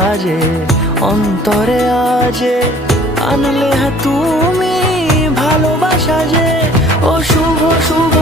সাজে অন্তরে আজে আনলে তুমি ভালোবাসা যে ও শুভ শুভ